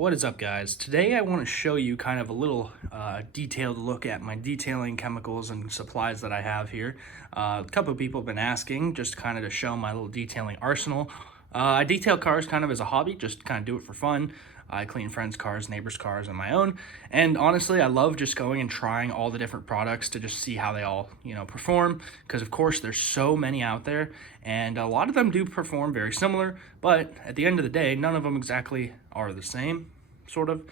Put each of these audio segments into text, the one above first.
What is up, guys? Today I want to show you kind of a little detailed look at my detailing chemicals and supplies that I have here. A couple of people have been asking just kind of to show my little detailing arsenal. I detail cars kind of as a hobby, just kind of do it for fun. I clean friends' cars, neighbors' cars, and my own. And honestly, I love just going and trying all the different products to just see how they all, perform. Because of course, there's so many out there, and a lot of them do perform very similar. But at the end of the day, none of them exactly are the same, sort of.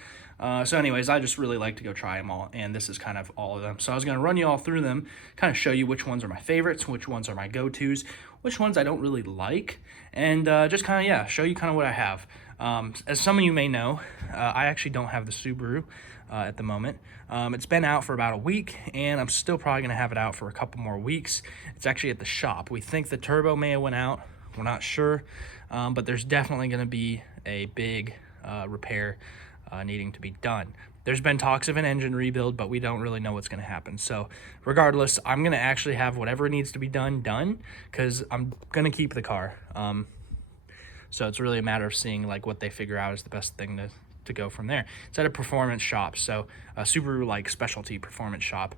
So anyways, I just really like to go try them all, and this is kind of all of them. So I was going to run you all through them, kind of show you which ones are my favorites, which ones are my go-tos, which ones I don't really like, and just kind of, show you kind of what I have. As some of you may know, I actually don't have the Subaru at the moment. It's been out for about a week, and I'm still probably going to have it out for a couple more weeks. It's actually at the shop. We think the turbo may have went out. We're not sure, but there's definitely going to be a big repair needing to be done. There's been talks of an engine rebuild, but we don't really know what's going to happen. So regardless, I'm going to actually have whatever needs to be done, because I'm going to keep the car. So it's really a matter of seeing like what they figure out is the best thing to go from there. It's at a performance shop, so a Subaru like specialty performance shop.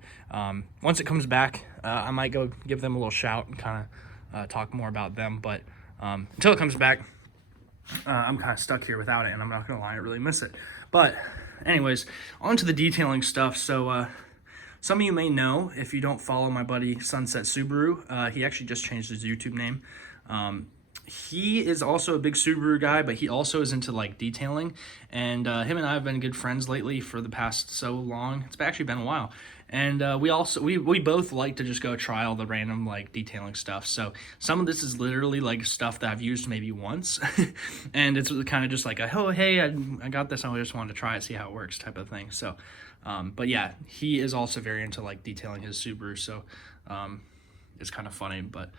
Once it comes back, I might go give them a little shout and kind of talk more about them. But until it comes back, I'm kind of stuck here without it, and I'm not gonna lie, I really miss it. But anyways, on to the detailing stuff. So some of you may know, if you don't follow my buddy Sunset Subaru, he actually just changed his YouTube name. He is also a big Subaru guy, but he also is into like detailing, and him and I have been good friends lately for the past so long. It's actually been a while, and we both like to just go try all the random like detailing stuff. So some of this is literally like stuff that I've used maybe once, and it's kind of just like oh hey, I got this, I just wanted to try it, see how it works type of thing. So but yeah, he is also very into like detailing his Subaru, so it's kind of funny. But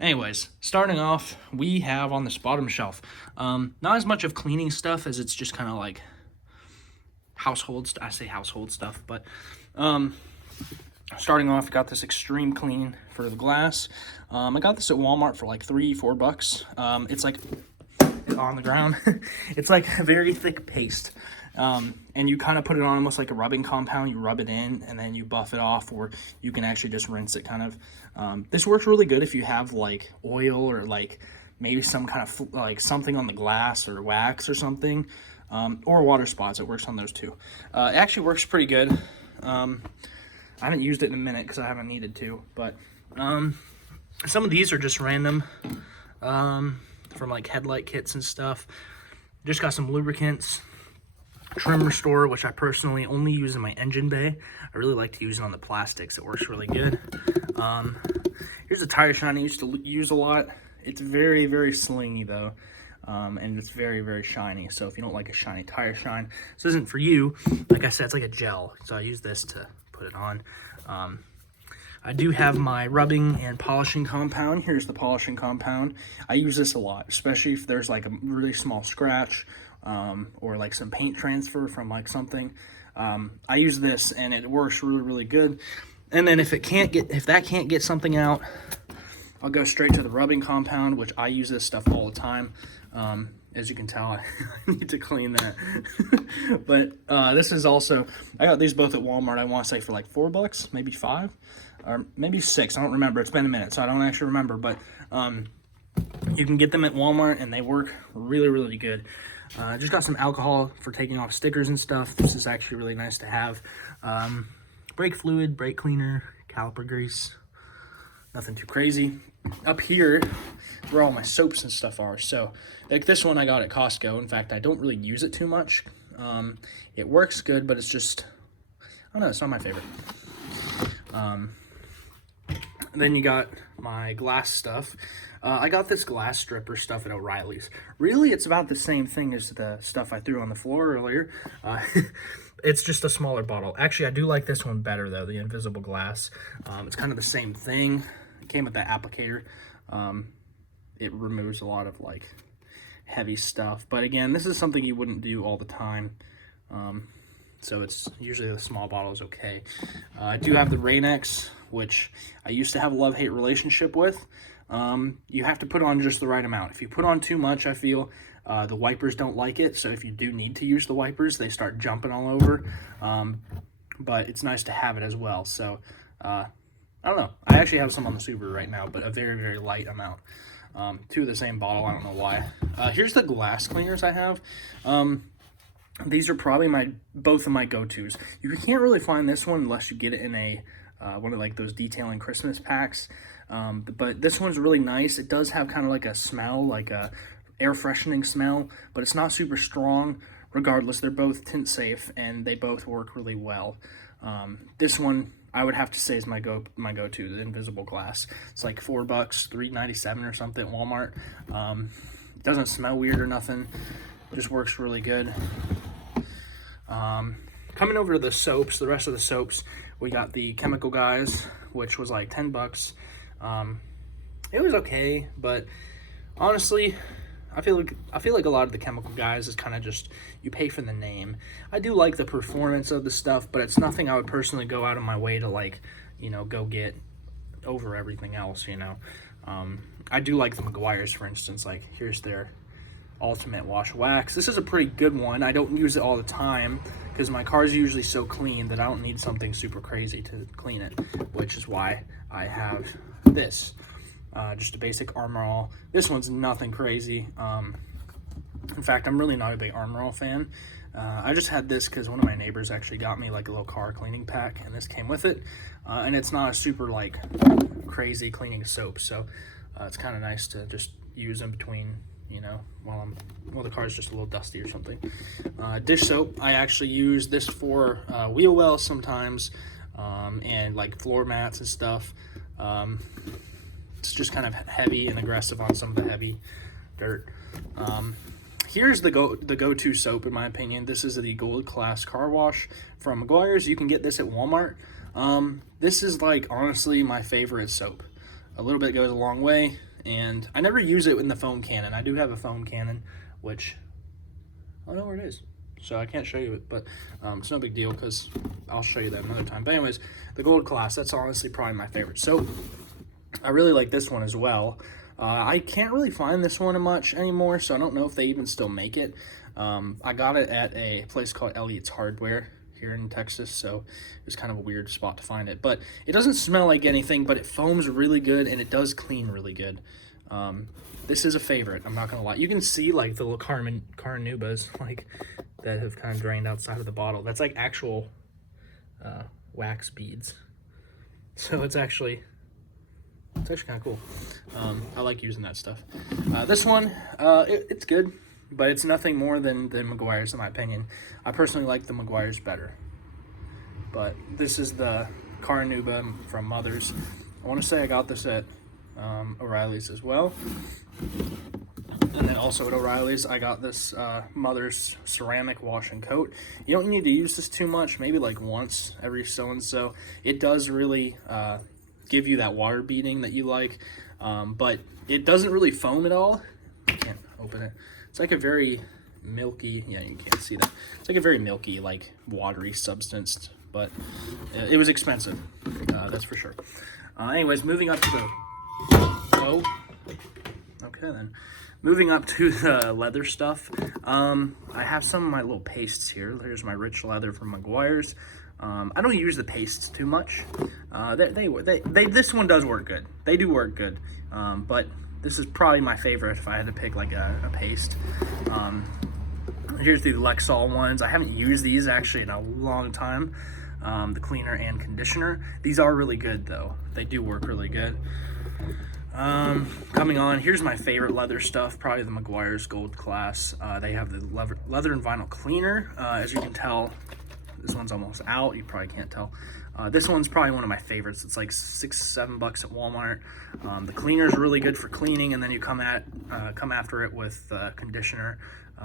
anyways, starting off, we have on this bottom shelf, not as much of cleaning stuff as it's just kind of like I say household stuff, but starting off, got this extreme clean for the glass. I got this at Walmart for like $3-4. It's like on the ground. It's like a very thick paste. And you kind of put it on almost like a rubbing compound. You rub it in and then you buff it off, or you can actually just rinse it kind of. This works really good if you have like oil or like maybe some kind of like something on the glass or wax or something, or water spots. It works on those too. It actually works pretty good. I haven't used it in a minute because I haven't needed to, but some of these are just random from like Headlight Kits and stuff. Just got some lubricants. Trim Restore, which I personally only use in my engine bay. I really like to use it on the plastics. It works really good. Here's a tire shine I used to use a lot. It's very, very slingy though, and it's very, very shiny. So if you don't like a shiny tire shine, this isn't for you. Like I said, it's like a gel, so I use this to put it on. I do have my rubbing and polishing compound. Here's the polishing compound. I use this a lot, especially if there's like a really small scratch, or like some paint transfer from like something. I use this and it works really, really good. And then if that can't get something out, I'll go straight to the rubbing compound, which I use this stuff all the time. As you can tell, I need to clean that. But this is also, I got these both at Walmart, I want to say for like $4, maybe $5, or maybe $6. I don't remember. It's been a minute, so I don't actually remember. But you can get them at Walmart and they work really, really good. Just got some alcohol for taking off stickers and stuff. This is actually really nice to have. Brake fluid, brake cleaner, caliper grease. Nothing too crazy. Up here, where all my soaps and stuff are. So, like this one I got at Costco. In fact, I don't really use it too much. It works good, but it's just, I don't know, it's not my favorite. Then you got my glass stuff. I got this glass stripper stuff at O'Reilly's. Really, it's about the same thing as the stuff I threw on the floor earlier. It's just a smaller bottle. Actually, I do like this one better, though, the invisible glass. It's kind of the same thing. It came with that applicator. It removes a lot of, like, heavy stuff. But, again, this is something you wouldn't do all the time. So it's usually the small bottle is okay. I do have the Rain-X, which I used to have a love-hate relationship with. You have to put on just the right amount. If you put on too much, I feel, The wipers don't like it, so if you do need to use the wipers, they start jumping all over. But it's nice to have it as well. So I don't know. I actually have some on the Subaru right now, but a very, very light amount. Two of the same bottle. I don't know why. Here's the glass cleaners I have. These are probably both of my go-tos. You can't really find this one unless you get it in a one of like those detailing Christmas packs. But this one's really nice. It does have kind of like a smell, like a air freshening smell, but it's not super strong. Regardless, they're both tint safe and they both work really well. This one I would have to say is my go-to, the invisible glass. It's like $4, $3.97 or something at Walmart. It doesn't smell weird or nothing. It just works really good. Coming over to the soaps, the rest of the soaps, we got the Chemical Guys, which was like $10. It was okay, but honestly, I feel like a lot of the Chemical Guys is kind of just, you pay for the name. I do like the performance of the stuff, but it's nothing I would personally go out of my way to, like, you know, go get over everything else, you know. I do like the Meguiar's, for instance. Like, here's their Ultimate Wash Wax. This is a pretty good one. I don't use it all the time because my car's usually so clean that I don't need something super crazy to clean it, which is why I have this. Just a basic Armor All. This one's nothing crazy. In fact, I'm really not a big Armor All fan. I just had this because one of my neighbors actually got me like a little car cleaning pack, and this came with it. And it's not a super like crazy cleaning soap, so it's kind of nice to just use in between, you know, while the car's just a little dusty or something. Dish soap, I actually use this for wheel wells sometimes, and like floor mats and stuff. It's just kind of heavy and aggressive on some of the heavy dirt. Here's the go-to soap in my opinion. This is the Gold Class Car Wash from Meguiar's. You can get this at Walmart. This is like honestly my favorite soap. A little bit goes a long way, and I never use it in the foam cannon. I do have a foam cannon, which I don't know where it is, so I can't show you it, but it's no big deal because I'll show you that another time. But anyways, the Gold Class, that's honestly probably my favorite soap. I really like this one as well. I can't really find this one much anymore, so I don't know if they even still make it. I got it at a place called Elliott's Hardware here in Texas, so it was kind of a weird spot to find it. But it doesn't smell like anything, but it foams really good, and it does clean really good. This is a favorite, I'm not gonna lie. You can see like the little carnubas like that have kind of drained outside of the bottle. That's like actual wax beads. So it's actually kind of cool. I like using that stuff. This one, it's good, but it's nothing more than Meguiar's in my opinion. I personally like the Meguiar's better. But this is the Carnuba from Mother's. I want to say I got this at O'Reilly's as well. And then also at O'Reilly's, I got this Mother's ceramic wash and coat. You don't need to use this too much, maybe like once every so-and-so. It does really give you that water beading that you like, but it doesn't really foam at all. I can't open it. It's like a very milky, yeah, you can't see that. It's like a very milky, like watery substance, but it was expensive, that's for sure. Anyways, moving up to the, oh, okay then. Moving up to the leather stuff, I have some of my little pastes here. Here's my rich leather from Meguiar's. I don't use the pastes too much. This one does work good. They do work good, but this is probably my favorite if I had to pick like a paste. Here's the Lexol ones. I haven't used these actually in a long time. The cleaner and conditioner. These are really good though. They do work really good. Coming on, here's my favorite leather stuff, probably the Meguiar's Gold Class. They have the leather and vinyl cleaner. As you can tell, this one's almost out. You probably can't tell. This one's probably one of my favorites. It's like $6, $7 at Walmart. The cleaner is really good for cleaning, and then you come after it with conditioner,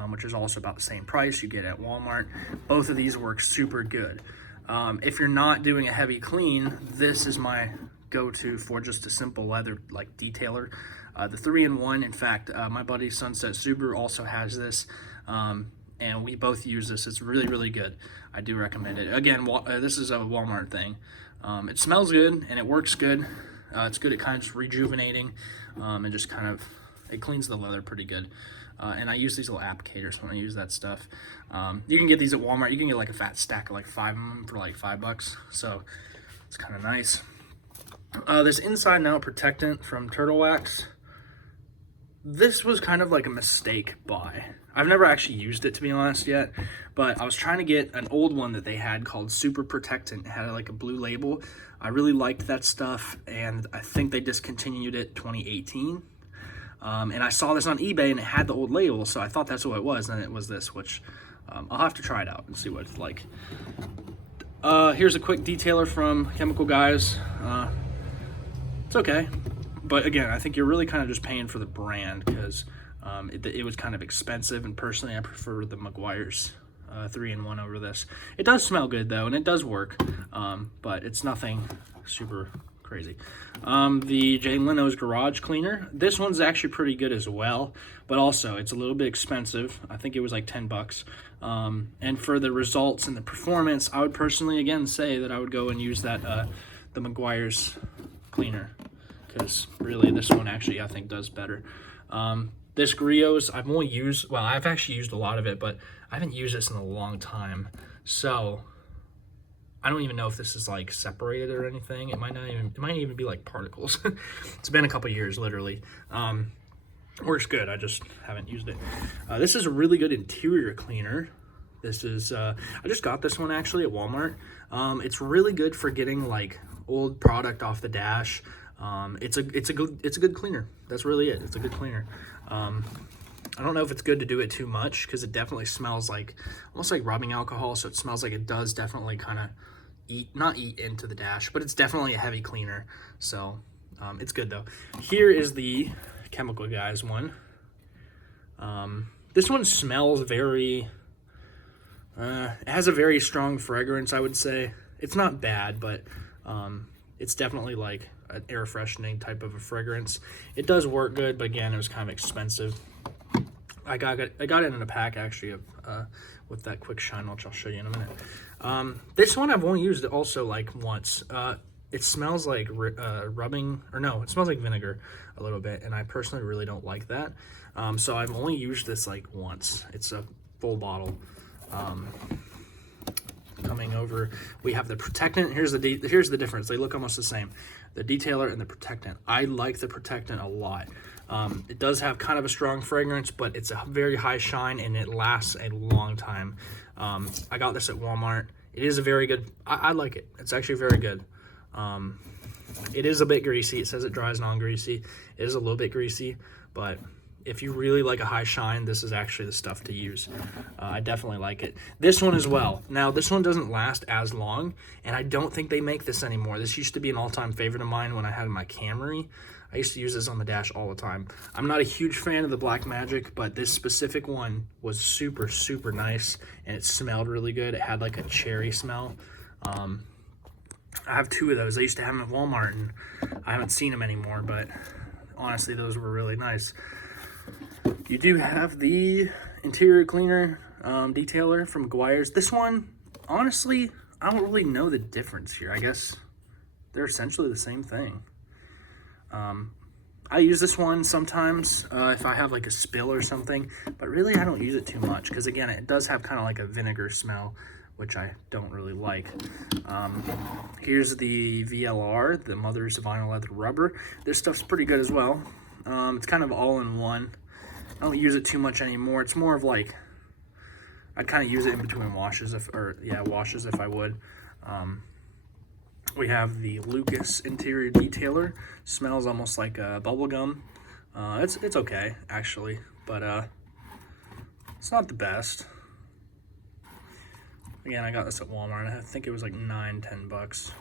which is also about the same price you get at Walmart. Both of these work super good. If you're not doing a heavy clean, this is my go-to for just a simple leather like detailer. The 3-in-1, in fact, my buddy Sunset Subaru also has this, and we both use this. It's really, really good. I do recommend it. Again, this is a Walmart thing. It smells good and it works good. It's good at kind of just rejuvenating, and just kind of, it cleans the leather pretty good. and I use these little applicators when I use that stuff. You can get these at Walmart. You can get like a fat stack of like 5 of them for like $5, so it's kind of nice. This Inside and Out protectant from Turtle Wax. This was kind of like a mistake buy. I've never actually used it, to be honest, yet, but I was trying to get an old one that they had called Super Protectant. It had like a blue label. I really liked that stuff, and I think they discontinued it 2018. And I saw this on eBay, and it had the old label, so I thought that's what it was, and it was this, which I'll have to try it out and see what it's like. Here's a quick detailer from Chemical Guys. It's okay. But again, I think you're really kind of just paying for the brand, because it was kind of expensive, and personally I prefer the Meguiar's 3-in-1 over this. It does smell good though, and it does work, but it's nothing super crazy. The Jay Leno's Garage Cleaner. This one's actually pretty good as well, but also it's a little bit expensive. I think it was like $10. And for the results and the performance, I would personally again say that I would go and use that the Meguiar's cleaner, because really this one actually I think does better. This Griot's I've only used, well, I've actually used a lot of it, but I haven't used this in a long time, so I don't even know if this is like separated or anything. It might even be like particles. It's been a couple years, literally. Works good, I just haven't used it. This is a really good interior cleaner. This is I just got this one actually at Walmart. It's really good for getting like old product off the dash. It's a good cleaner. That's really it. It's a good cleaner. I don't know if it's good to do it too much, because it definitely smells like almost like rubbing alcohol, so it smells like it does definitely kind of not eat into the dash, but it's definitely a heavy cleaner, so it's good though. Here is the Chemical Guys one. This one smells very it has a very strong fragrance, I would say. It's not bad, but it's definitely like an air freshening type of a fragrance. It does work good, but again, it was kind of expensive. I got it in a pack actually of with that quick shine, which I'll show you in a minute. This one I've only used it also like once. It smells like rubbing, or no, it smells like vinegar a little bit, and I personally really don't like that. So I've only used this like once. It's a full bottle. Coming over, we have the protectant. Here's the difference. They look almost the same. The detailer and the protectant. I like the protectant a lot. It does have kind of a strong fragrance, but it's a very high shine, and it lasts a long time. I got this at Walmart. It is a very good, I like it. It's actually very good. It is a bit greasy. It says it dries non-greasy. It is a little bit greasy, but if you really like a high shine, this is actually the stuff to use. I definitely like it. This one as well. Now, this one doesn't last as long, and I don't think they make this anymore. This used to be an all-time favorite of mine when I had my Camry. I used to use this on the dash all the time. I'm not a huge fan of the Black Magic, but this specific one was super, super nice, and it smelled really good. It had like a cherry smell. I have 2 of those. I used to have them at Walmart, and I haven't seen them anymore, but honestly, those were really nice. You do have the interior cleaner detailer from Meguiar's. This one, honestly, I don't really know the difference here. I guess they're essentially the same thing. I use this one sometimes if I have like a spill or something, but really I don't use it too much, because again, it does have kind of like a vinegar smell, which I don't really like. Here's the VLR, the Mother's Vinyl Leather Rubber. This stuff's pretty good as well. It's kind of all in one. I don't use it too much anymore. It's more of like, I'd kind of use it in between washes if I would. We have the Lucas Interior Detailer. Smells almost like bubble gum. It's okay actually, but it's not the best. Again, I got this at Walmart. I think it was like $9-10.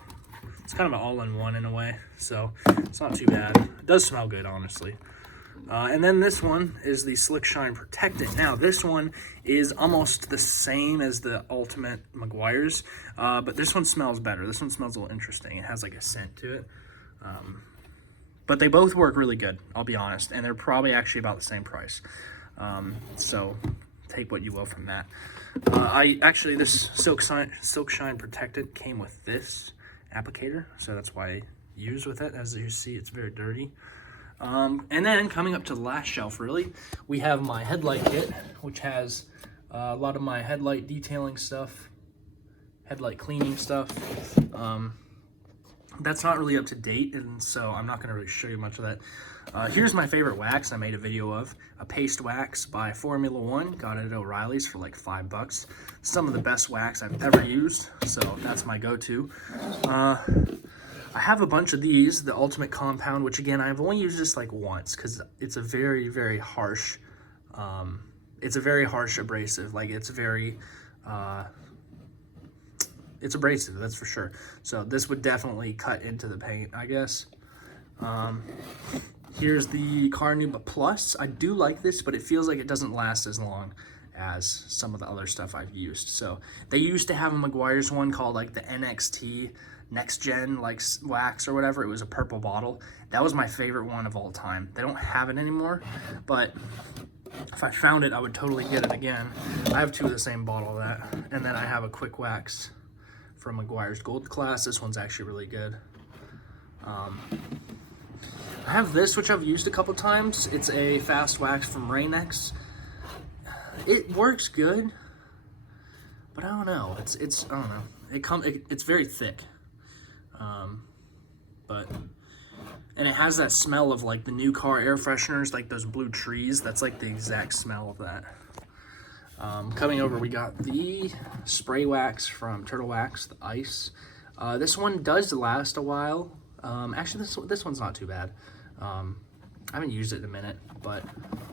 It's kind of an all-in-one in a way, so it's not too bad. It does smell good, honestly. And then this one is the Slick Shine Protectant. Now, this one is almost the same as the Ultimate Meguiar's, but this one smells better. This one smells a little interesting. It has like a scent to it. But they both work really good, I'll be honest, and they're probably actually about the same price. So take what you will from that. This Silk Shine Protectant came with this applicator, so that's why I use with it. As you see, it's very dirty. And then coming up to the last shelf, really, we have my Headlight Kit, which has a lot of my headlight detailing stuff, headlight cleaning stuff. That's not really up to date, and so I'm not going to really show you much of that. Here's my favorite wax I made a video of, a paste wax by Formula One. Got it at O'Reilly's for like $5. Some of the best wax I've ever used, so that's my go-to. I have a bunch of these, the Ultimate Compound, which again, I've only used this like once because it's a very, very harsh, abrasive. Like it's very, it's abrasive, that's for sure. So this would definitely cut into the paint, I guess. Here's the Carnauba Plus. I do like this, but it feels like it doesn't last as long as some of the other stuff I've used. So they used to have a Meguiar's one called like the NXT Next Gen like wax or whatever. It was a purple bottle. That was my favorite one of all time. They don't have it anymore, but if I found it, I would totally get it again. I have two of the same bottle of that. And then I have a quick wax from Meguiar's Gold Class. This one's actually really good. I have this, which I've used a couple times. It's a fast wax from Rain-X. It works good, but I don't know. I don't know. It's very thick, and it has that smell of like the new car air fresheners, like those blue trees. That's like the exact smell of that. Coming over, we got the spray wax from Turtle Wax, the ice. This one does last a while. Actually, this one's not too bad. I haven't used it in a minute, but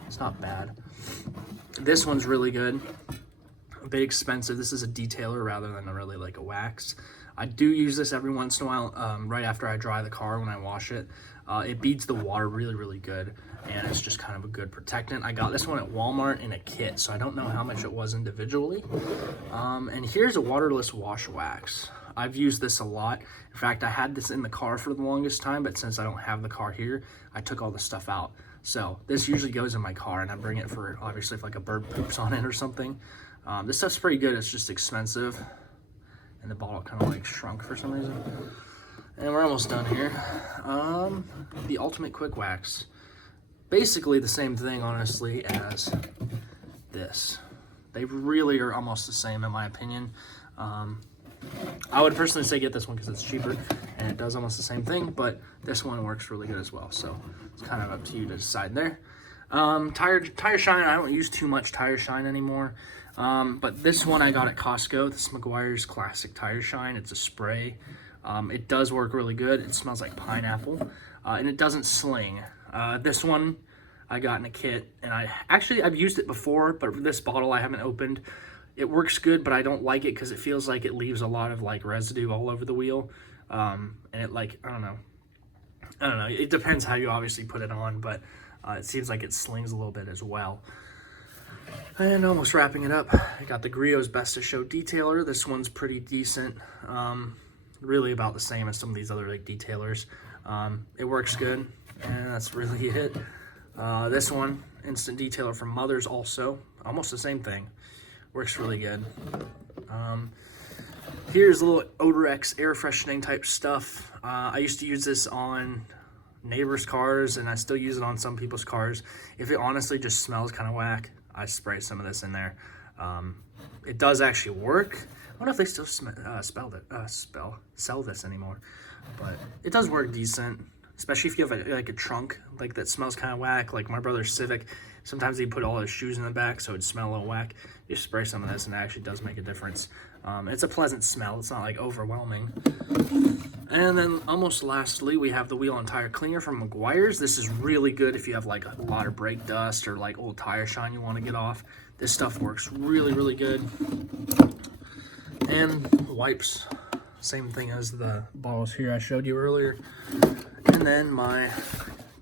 it's not bad. This one's really good. A bit expensive. This is a detailer rather than really like a wax. I do use this every once in a while, right after I dry the car when I wash it. It beads the water really, really good, and it's just kind of a good protectant. I got this one at Walmart in a kit, so I don't know how much it was individually. And here's a waterless wash wax. I've used this a lot. In fact, I had this in the car for the longest time, but since I don't have the car here, I took all the stuff out. So this usually goes in my car, and I bring it for, obviously, if like a bird poops on it or something. This stuff's pretty good. It's just expensive. And the bottle kind of like shrunk for some reason. And we're almost done here. The Ultimate Quick Wax. Basically the same thing, honestly, as this. They really are almost the same, in my opinion. I would personally say get this one because it's cheaper and it does almost the same thing, but this one works really good as well. So it's kind of up to you to decide there. Tire shine, I don't use too much tire shine anymore. But this one I got at Costco. This is Meguiar's Classic Tire Shine. It's a spray. It does work really good. It smells like pineapple, and it doesn't sling. This one I got in a kit, and I've used it before, but this bottle I haven't opened. It works good, but I don't like it because it feels like it leaves a lot of like residue all over the wheel. And it like, I don't know. It depends how you obviously put it on, but it seems like it slings a little bit as well. And almost wrapping it up, I got the Griot's Best of Show Detailer. This one's pretty decent. Really about the same as some of these other like detailers. It works good, and that's really it. This one, Instant Detailer from Mother's, also almost the same thing. Works really good. Here's a little Odorex air freshening type stuff. I used to use this on neighbors' cars, and I still use it on some people's cars. If it honestly just smells kind of whack, I spray some of this in there. It does actually work. I don't know if they still sell this anymore, but it does work decent, especially if you have like a trunk like that smells kind of whack. Like my brother's Civic, sometimes he put all his shoes in the back so it'd smell a little whack. You spray some of this and it actually does make a difference. It's a pleasant smell. It's not like overwhelming. And then almost lastly, we have the wheel and tire cleaner from Meguiar's. This is really good if you have like a lot of brake dust or like old tire shine you want to get off. This stuff works really, really good. And wipes, same thing as the bottles here I showed you earlier. And then my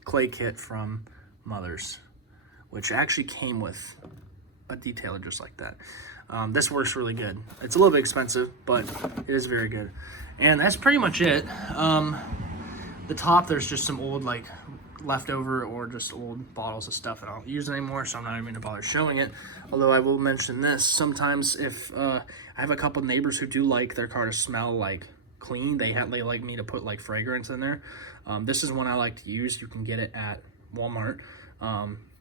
clay kit from Mother's, which actually came with a detailer just like that. This works really good. It's a little bit expensive, but it is very good. And that's pretty much it. The top, there's just some old like leftover or just old bottles of stuff that I don't use anymore, so I'm not even gonna bother showing it. Although I will mention this, sometimes if I have a couple neighbors who do like their car to smell like clean, they like me to put like fragrance in there. This is one I like to use. You can get it at Walmart.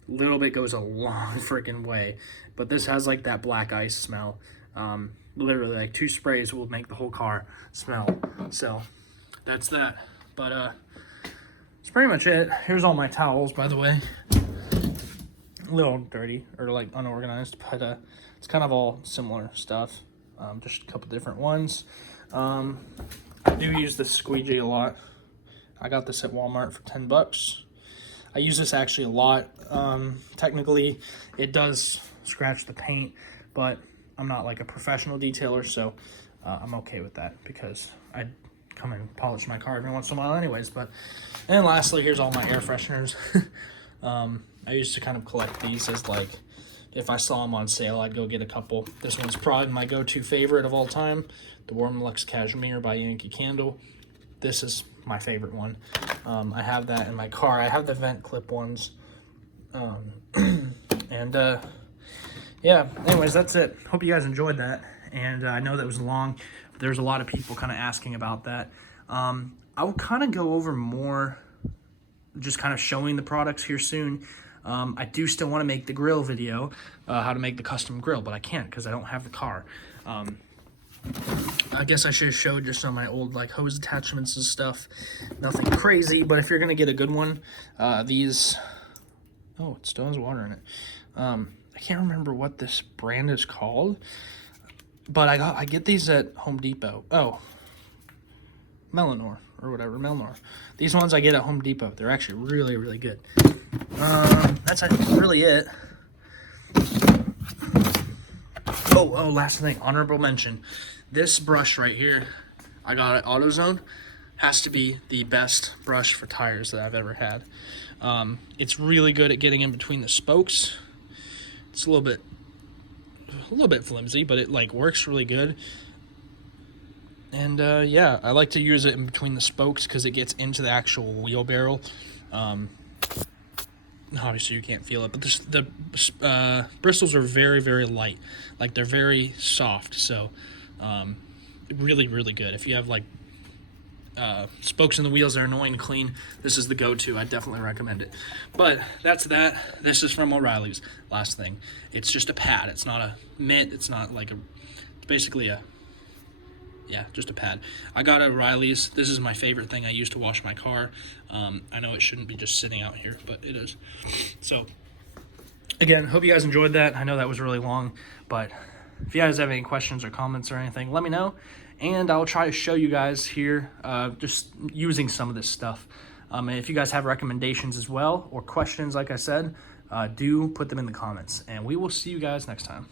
Little bit goes a long freaking way, but this has like that black ice smell. Literally like 2 sprays will make the whole car smell. So that's that. But that's pretty much it. Here's all my towels, by the way. A little dirty or like unorganized, but it's kind of all similar stuff. Just a couple different ones. I do use this squeegee a lot. I got this at Walmart for 10 bucks. I use this actually a lot. Technically, it does scratch the paint, but I'm not like a professional detailer, so I'm okay with that because I come and polish my car every once in a while anyways. And lastly, here's all my air fresheners. I used to kind of collect these as like, if I saw them on sale, I'd go get a couple. This one's probably my go-to favorite of all time, the Warm Luxe Cashmere by Yankee Candle. This is my favorite one. I have that in my car. I have the vent clip ones. Yeah, anyways, that's it. Hope you guys enjoyed that. And I know that was long. There's a lot of people kind of asking about that. I will kind of go over more, just kind of showing the products here soon. I do still want to make the grill video, how to make the custom grill, but I can't because I don't have the car. I guess I should have showed just some of my old like hose attachments and stuff. Nothing crazy, but if you're gonna get a good one, these, oh, it still has water in it. I can't remember what this brand is called, but I get these at Home Depot. Oh, Melanor or whatever, Melnor. These ones I get at Home Depot. They're actually really, really good. That's really it. Oh, last thing, honorable mention. This brush right here, I got at AutoZone, has to be the best brush for tires that I've ever had. It's really good at getting in between the spokes. It's a little bit flimsy, but it like works really good. And yeah, I like to use it in between the spokes because it gets into the actual wheel barrel. Obviously you can't feel it, but the bristles are very, very light. Like they're very soft, so really, really good. If you have like spokes in the wheels that are annoying to clean, this is the go-to. I definitely recommend it. But that's that. This is from O'Reilly's. Last thing, it's just a pad. It's not a mitt. It's not like it's basically just a pad. I got at O'Reilly's. This is my favorite thing I use to wash my car. I know it shouldn't be just sitting out here, but it is. So again, hope you guys enjoyed that. I know that was really long, but if you guys have any questions or comments or anything, let me know, and I'll try to show you guys here just using some of this stuff. And if you guys have recommendations as well or questions, like I said, do put them in the comments, and we will see you guys next time.